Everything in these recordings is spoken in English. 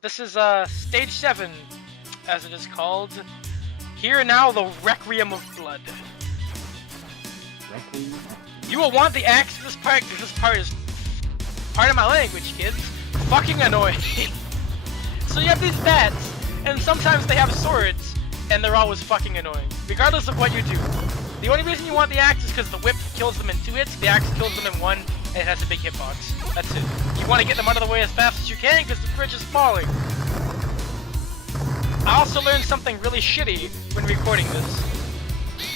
This is stage 7, as it is called. Here now, the Requiem of Blood. Requiem? You will want the axe for this part, because this part is part of my language, kids. Fucking annoying. So you have these bats, and sometimes they have swords, and they're always fucking annoying, regardless of what you do. The only reason you want the axe is because the whip kills them in 2 hits, the axe kills them in 1, and it has a big hitbox. That's it. You want to get them out of the way as fast as you can, because the bridge is falling. I also learned something really shitty when recording this.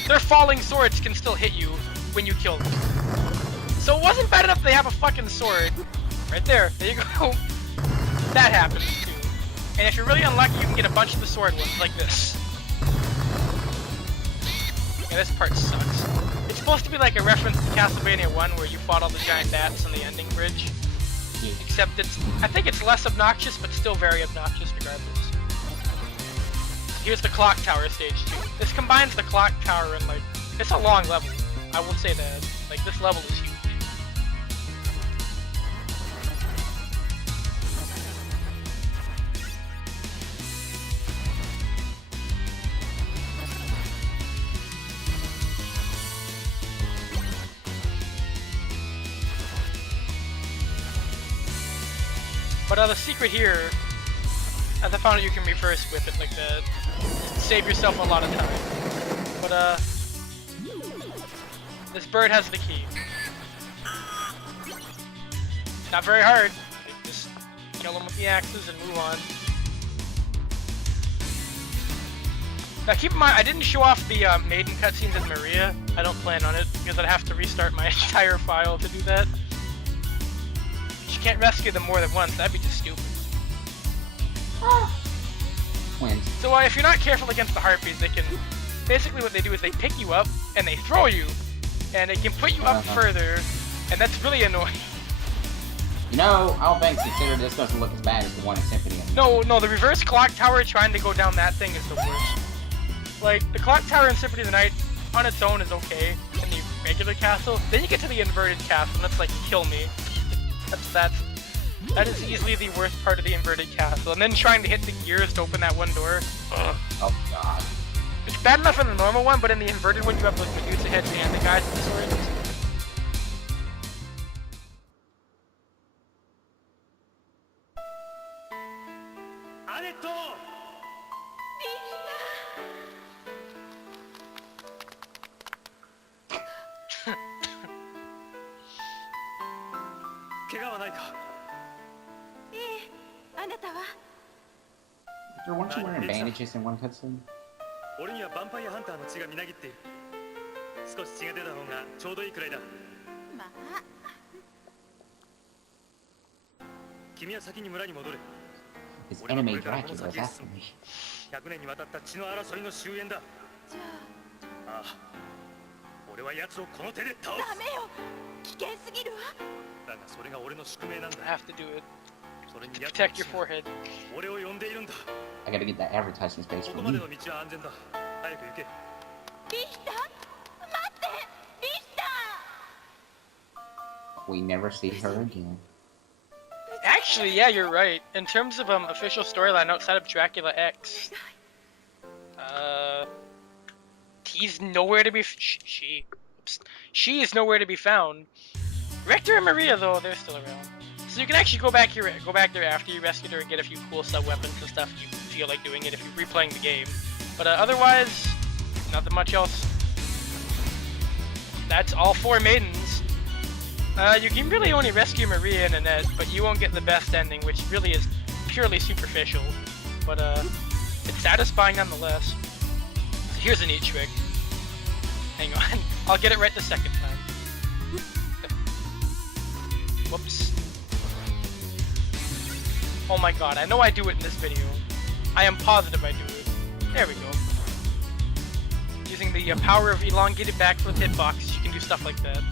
Their falling swords can still hit you when you kill them. So it wasn't bad enough they have a fucking sword. Right there. There you go. That happens too. And if you're really unlucky, you can get a bunch of the sword ones like this. Yeah, this part sucks. It's supposed to be like a reference to Castlevania 1 where you fought all the giant bats on the ending bridge. Yeah. Except I think it's less obnoxious, but still very obnoxious regardless. Here's the clock tower stage 2. This combines the clock tower and like, it's a long level. I will say that. Like, this level is huge. But the secret here, as I found out, you can reverse whip it like that. Save yourself a lot of time. But this bird has the key. Not very hard. Just kill them with the axes and move on. Now keep in mind, I didn't show off the maiden cutscenes in Maria. I don't plan on it, because I'd have to restart my entire file to do that. You can't rescue them more than once, that'd be just stupid. Wins. So if you're not careful against the harpies, they can... Basically what they do is they pick you up, and they throw you, and it can put you up further, and that's really annoying. You know, all things considered, this doesn't look as bad as the one in Symphony. No, the reverse clock tower trying to go down that thing is the worst. Like, the clock tower in Symphony of the Night, on its own, is okay, in the regular castle. Then you get to the inverted castle, and it's like, kill me. That is easily the worst part of the inverted castle. And then trying to hit the gears to open that one door. Ugh. Oh god. It's bad enough in the normal one, but in the inverted one you have like Medusa heads and the guys with the swords. Annette! 怪我はないか。ええ、あなたは Victor, weren't you wearing bandages in one cutscene? 俺にはヴァンパイアハンターの血がみなぎっている。少し血が出た方がちょうどいいくらいだ。まあ君は先に村に戻れ。 His enemy Dracula is after me. 100年にわたった血の争いの終焉だ。じゃああ、俺は奴をこの手で倒あダメよ。危険すぎるわ。だがそれが俺の宿命なんだ。 I have to do it それに to 奴 protect your forehead. 俺を呼んでいるんだ。 I gotta get that advertising space こ for こまで me. の道は安全だ。早く行け。リヒター、待って、リヒタ We never see her again. Actually, yeah, you're right. In terms of official storyline outside of Dracula X, he's nowhere to be. She is nowhere to be found. Richter and Maria, though, they're still around. So you can actually go back there after you rescued her and get a few cool sub weapons and stuff if you feel like doing it if you're replaying the game. But otherwise, nothing much else. That's all 4 maidens. You can really only rescue Maria and Annette, but you won't get the best ending, which really is purely superficial. But it's satisfying nonetheless. So here's a neat trick. Hang on, I'll get it right the second time. Whoops. Oh my god, I know I do it in this video. I am positive I do it. There we go. Using the power of elongated backwards hitbox, you can do stuff like that.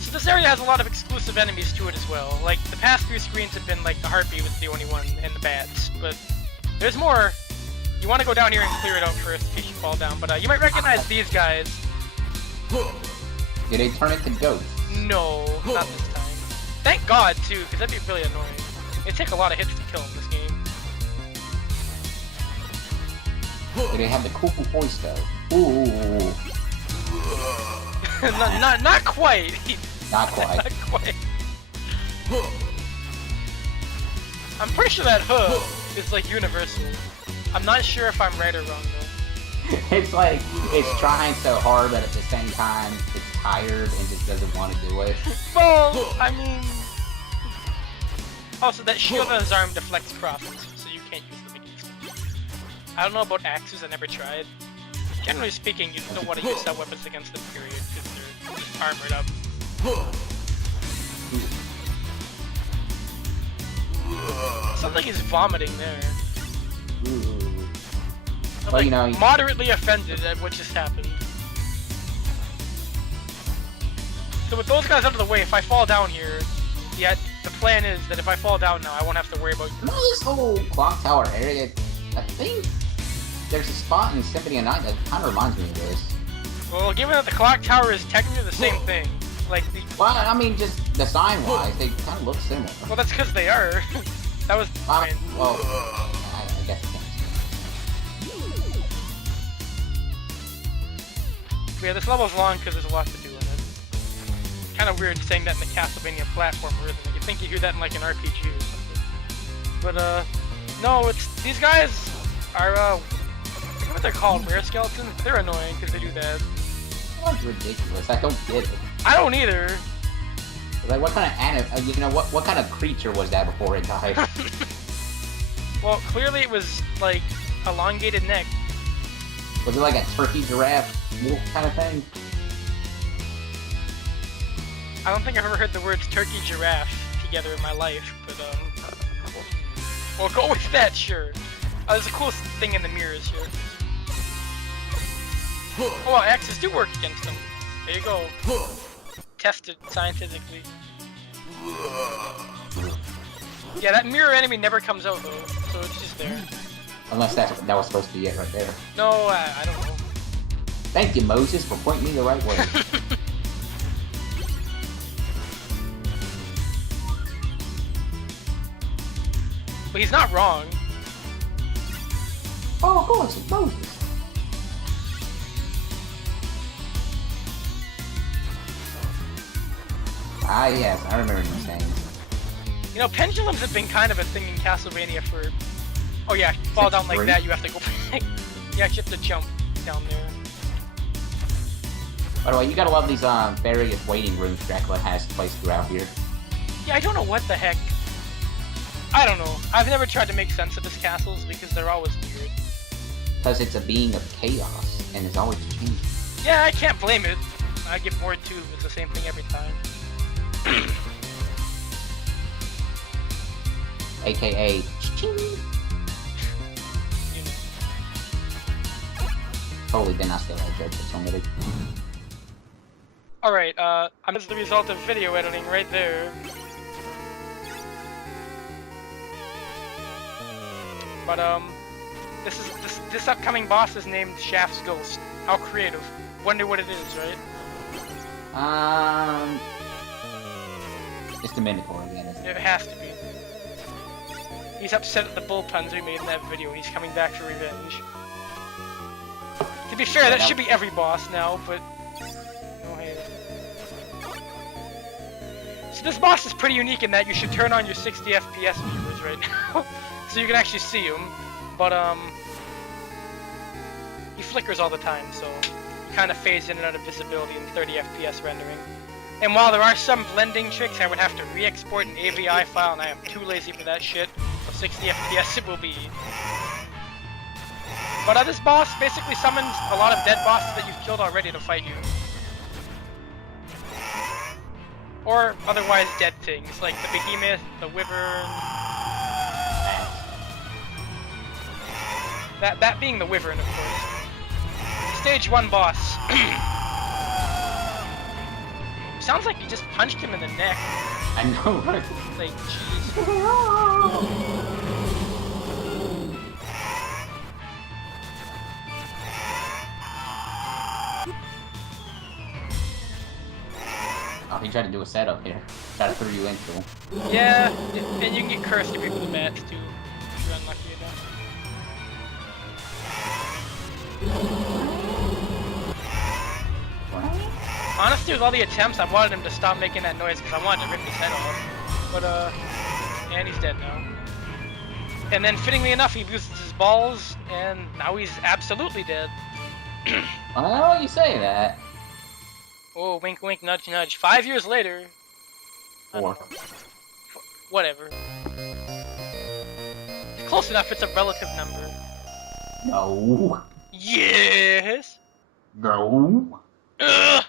So this area has a lot of exclusive enemies to it as well. Like, the past 3 screens have been like the harpy was the only one, and the bats. But there's more. You want to go down here and clear it out first in case you fall down. But you might recognize these guys. Did they turn into ghosts? No, not this time. Thank God, too, because that'd be really annoying. It takes a lot of hits to kill him this game. They have the cool voice though. Ooh. not quite. Not quite. Not quite. I'm pretty sure that is like universal. I'm not sure if I'm right or wrong though. It's like, it's trying so hard, but at the same time, it's tired and just doesn't want to do it. Well, I mean... Also, that shield on his arm deflects crosses, so you can't use them against him. I don't know about axes, I never tried. Generally speaking, you don't want to use that weapons against them, period, because they're just armored up. Sounds like he's vomiting there. Ooh. I'm Well, like, you know, moderately offended at what just happened. So with those guys out of the way, if I fall down here, yeah, the plan is that if I fall down now, I won't have to worry about... this whole clock tower area, I think there's a spot in Symphony of Night that kind of reminds me of this. Well, given that the clock tower is technically the same thing, like the... Well, I mean, just design-wise, they kind of look similar. Well, that's because they are. That was fine. Well, I guess I can't. But yeah, this level's long because there's a lot to do in it. Kind of weird saying that in the Castlevania platformer, isn't it? You think you hear that in like an RPG or something. But, no, it's... These guys are, I forget what they're called, rare skeletons? They're annoying because they do that. That's ridiculous. I don't get it. I don't either. Like, what kind of what kind of creature was that before it died? Well, clearly it was, like, elongated neck. Was it like a turkey giraffe wolf kind of thing? I don't think I've ever heard the words turkey giraffe together in my life, but, we'll go with that, sure. There's a cool thing in the mirrors here. Oh, well, axes do work against them. There you go. Tested scientifically. Yeah, that mirror enemy never comes out though, so it's just there. Unless that was supposed to be it right there. No, I don't know. Thank you, Moses, for pointing me the right way. But he's not wrong. Oh, of course, it's Moses. Ah, yes, I remember these things. You know, pendulums have been kind of a thing in Castlevania for... Oh yeah, you fall down like that, you have to go back. You actually have to jump down there. By the way, you gotta love these various waiting rooms Dracula has placed throughout here. Yeah, I don't know what the heck. I don't know. I've never tried to make sense of his castles because they're always weird. Because it's a being of chaos, and it's always changing. Yeah, I can't blame it. I get bored too, it's the same thing every time. AKA, Totally did not steal that joke for somebody. Alright, as the result of video editing right there. But, this upcoming boss is named Shaft's Ghost. How creative. Wonder what it is, right? It's the Minotaur again, isn't it? It has to be. He's upset at the bull puns we made in that video, and he's coming back for revenge. To be fair, that should be every boss now, but... Oh, hey. So this boss is pretty unique in that you should turn on your 60 FPS viewers right now, so you can actually see him, but, he flickers all the time, so you kind of phase in and out of visibility in 30 FPS rendering. And while there are some blending tricks, I would have to re-export an AVI file, and I am too lazy for that shit. So 60 FPS it will be. But this boss basically summons a lot of dead bosses that you've killed already to fight you. Or otherwise dead things, like the Behemoth, the Wyvern... That being the Wyvern, of course. Stage 1 boss. Sounds like you just punched him in the neck. I know, right? Like, jeez. Oh, he he tried to do a setup here. Try to throw you into him. Yeah, and you can get cursed if you're blue bats too, if you're unlucky enough. Honestly, with all the attempts, I wanted him to stop making that noise because I wanted to rip his head off. But, and he's dead now. And then, fittingly enough, he loses his balls, and now he's absolutely dead. I don't know you say that. Oh, wink, wink, nudge, nudge. 5 years later. I don't know. Whatever. Close enough, it's a relative number. No. Yes! No. Ugh!